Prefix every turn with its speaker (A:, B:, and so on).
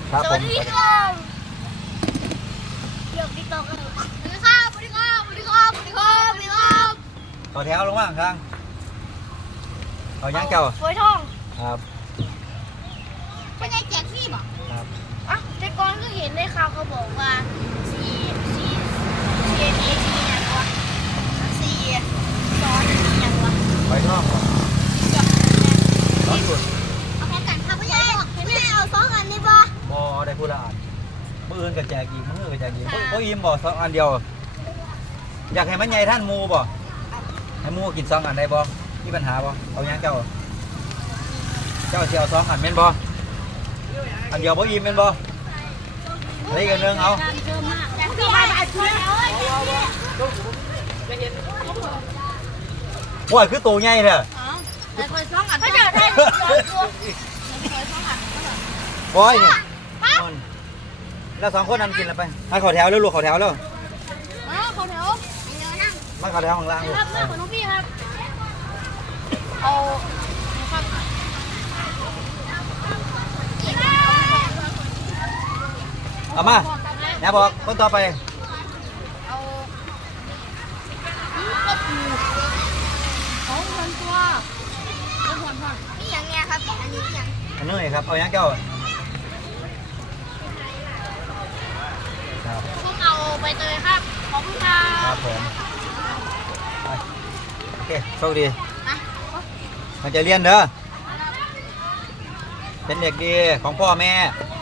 A: ครับ
B: ส
A: ผ
B: วั
A: ม
B: สดีครับเดี๋ยวติ๊กต็อกกันสวัสดีครับสวัสดีครับสวัสดีครับสวัสดีครับสวัสดีครับ
A: ต่อแถวลงว่างข้างเอาย่างเจ้า
B: ฝอยทอง
A: ครับ
B: เป็นไงแจกฟรีบ่
A: ครับ
B: อ่ะแต่ก่อนก็เห็นในข่าวเขาบอกว่า4อย่างวะ4ซ้อนอย่างวะ
A: ไว้ท่องครับร้อนสุด
B: เอาพร้อมกันครับพี่ใหญ่พี่ใหญ่เอา2 อันนี่บ่
A: บอได้พูดละอ่านมื้ออื่นก็แจกอีกมื้ออื่นก็แจกอีกบ่อิ่มบ่สองอันเดียว อยากให้มันใหญ่ท่านหมูบ่ให้หมูกิน2 อันได้บ่มีปัญหาบ่เอาย่างเจ้าเจ้าสิเอา2 อันแม่นบ่อันเดียวบ่อิ่มแม่นบ่อะไรกันนึงเอา
B: พี่ใหญ่ช่วยเอาเลย
A: โอ้ยคือตัวใหญ่เด้อ
B: แต่คน2 อันถ้าเจอได้
A: โอ้ยนี่นแล้ว2 คนนำกินแล้วไปมาเข้าแถวแล้วลูกเข้าแถวแล้ว
B: คนแถว
A: มาเข้าแถวข้างล่างลูก
B: ครับมาของน้องพี่ครับเอาครับ
A: เอามาเนี่ยบอกคนต่อไป
B: เอาก็ปู2,000 ตัว2,000นี่อย่างเงี้ยครับอันนี้อย่าง
A: อันนู้นเลยครับเอาย่างเจ้าครับ
B: ผมเอาใบเตยครับขอบคุณครั
A: ครับ บผมไปโอเคโชคดี
B: นะ
A: มันจะเรียนเด้อเป็นเด็กดีของพ่อแม่
B: ค